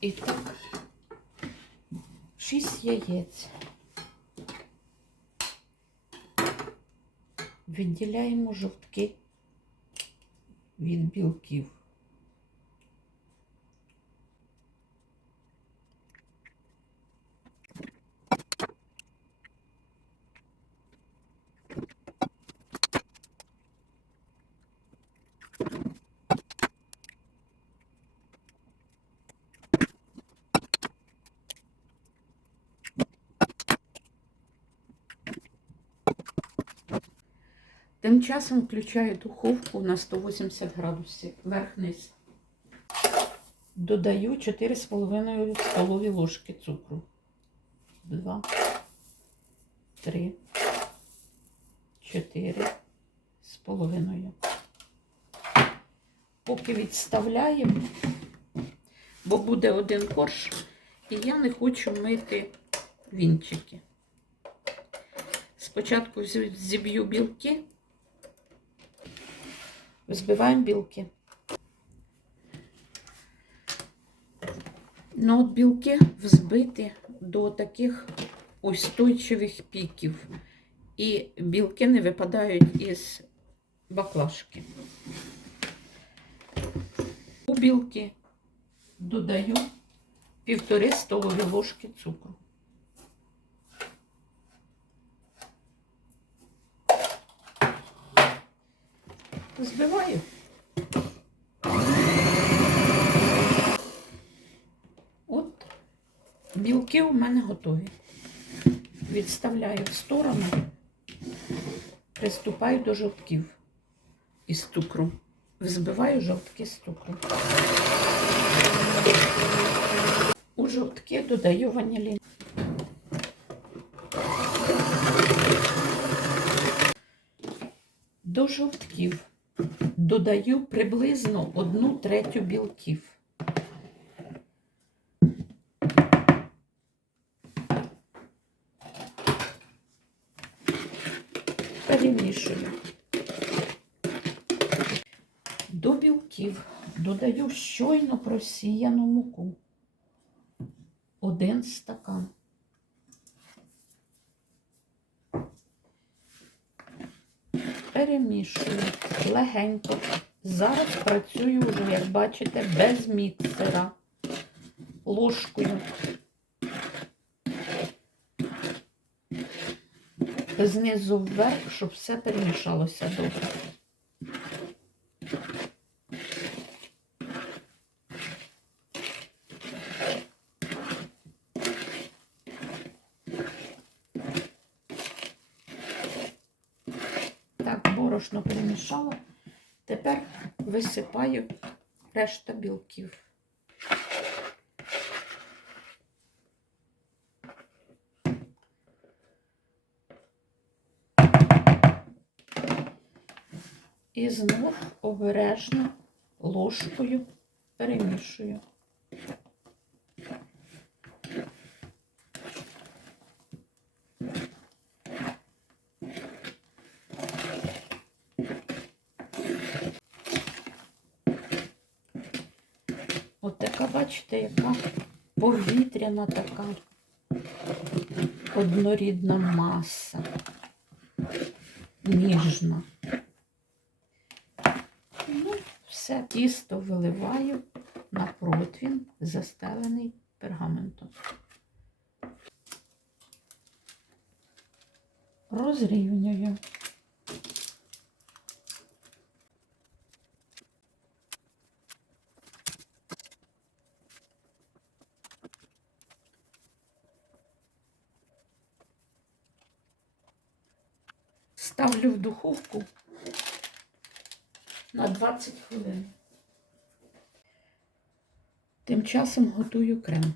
І так, 6 яєць. Відділяємо жовтки від білків. Тим часом включаю духовку на 180 градусів верх-низ. Додаю 4,5 столові ложки цукру. 2, 3, 4 з половиною. Поки відставляємо, бо буде один корж, і я не хочу мити вінчики. Спочатку зіб'ю білки, взбиваємо білки. Ну, от білки взбиті до таких устойчивих піків. І білки не випадають із баклажки. У білки додаю півтори столові ложки цукру. Збиваю. От білки у мене готові. Відставляю в сторону, приступаю до жовтків із цукру. Взбиваю жовтки з цукру. У жовтки додаю ванілін. До жовтків додаю приблизно одну третю білків. Перемішую. До білків додаю щойно просіяну муку. Один стакан. Перемішую легенько. Зараз працюю вже, як бачите, без міксера. Ложкою. Знизу вверх, щоб все перемішалося добре. Так, борошно перемішала. Тепер висипаю решта білків. І знов обережно ложкою перемішую. От така, бачите, яка повітряна така однорідна маса, ніжна. Ну, все тісто виливаю на противень, застелений пергаментом. Розрівнюю. Ставлю в духовку на 20 хвилин. Тим часом готую крем.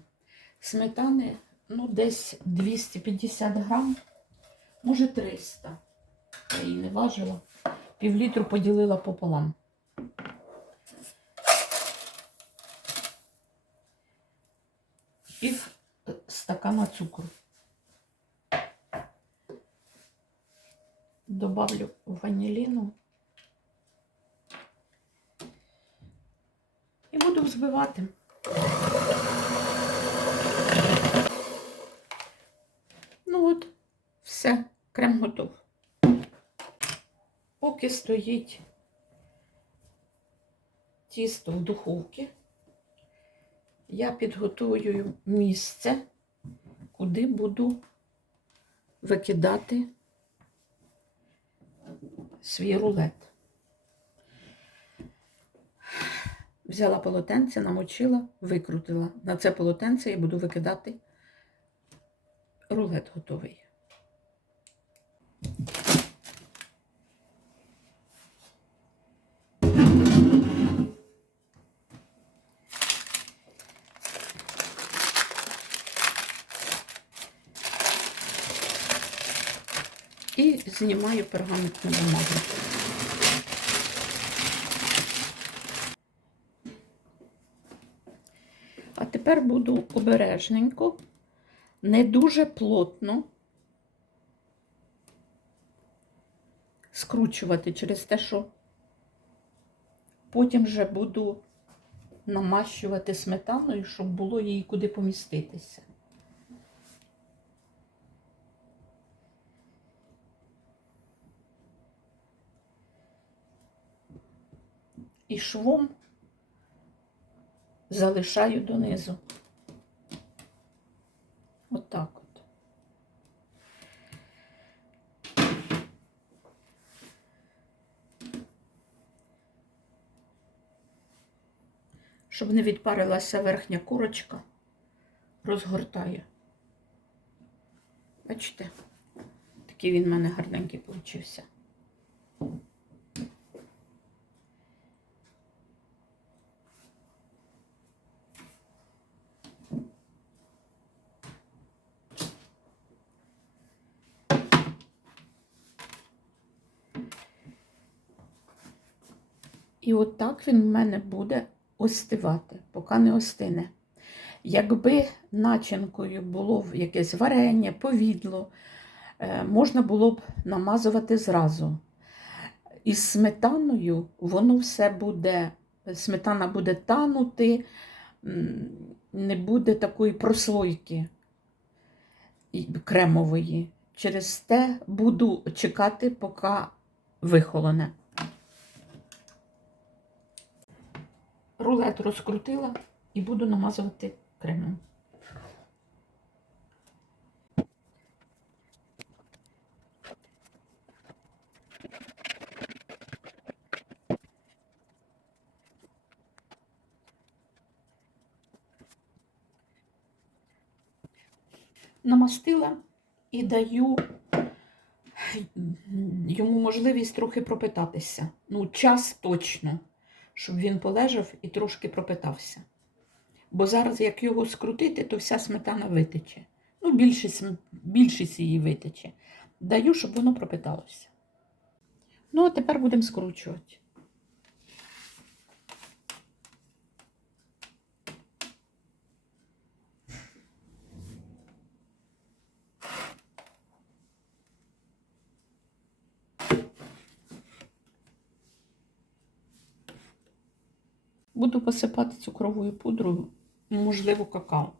Сметани, ну, десь 250 грам, може 300. Я її не важила. Півлітру поділила пополам. Пів стакана цукру. добавлю ваніліну і буду взбивати. Ну от, все, крем готов. Поки стоїть тісто в духовці, я підготую місце, куди буду викидати свій рулет. Взяла полотенце, намочила, викрутила. На це полотенце я буду викидати рулет готовий. І знімаю пергаментну бумагу. А тепер буду обережненько, не дуже плотно скручувати через те, що потім вже буду намащувати сметаною, щоб було їй куди поміститися. І швом залишаю донизу. Отак от. Щоб не відпарилася верхня курочка, розгортаю. Бачите, такий він в мене гарненький получився. І отак він в мене буде остивати, поки не остине. Якби начинкою було якесь варення, повідло, е, можна було б намазувати зразу. Із сметаною воно все буде, сметана буде танути, не буде такої прослойки кремової. Через те буду чекати, поки вихолоне. Рулет розкрутила і буду намазувати кремом. Намастила і даю йому можливість трохи пропитатися. Ну, час точно щоб він полежав і трошки пропитався. Бо зараз, як його скрутити, то вся сметана витече. Ну, більшість, більшість її витече. Даю, щоб воно пропиталося. Ну, а тепер будемо скручувати. Буду посипати цукровою пудрою, можливо, какао.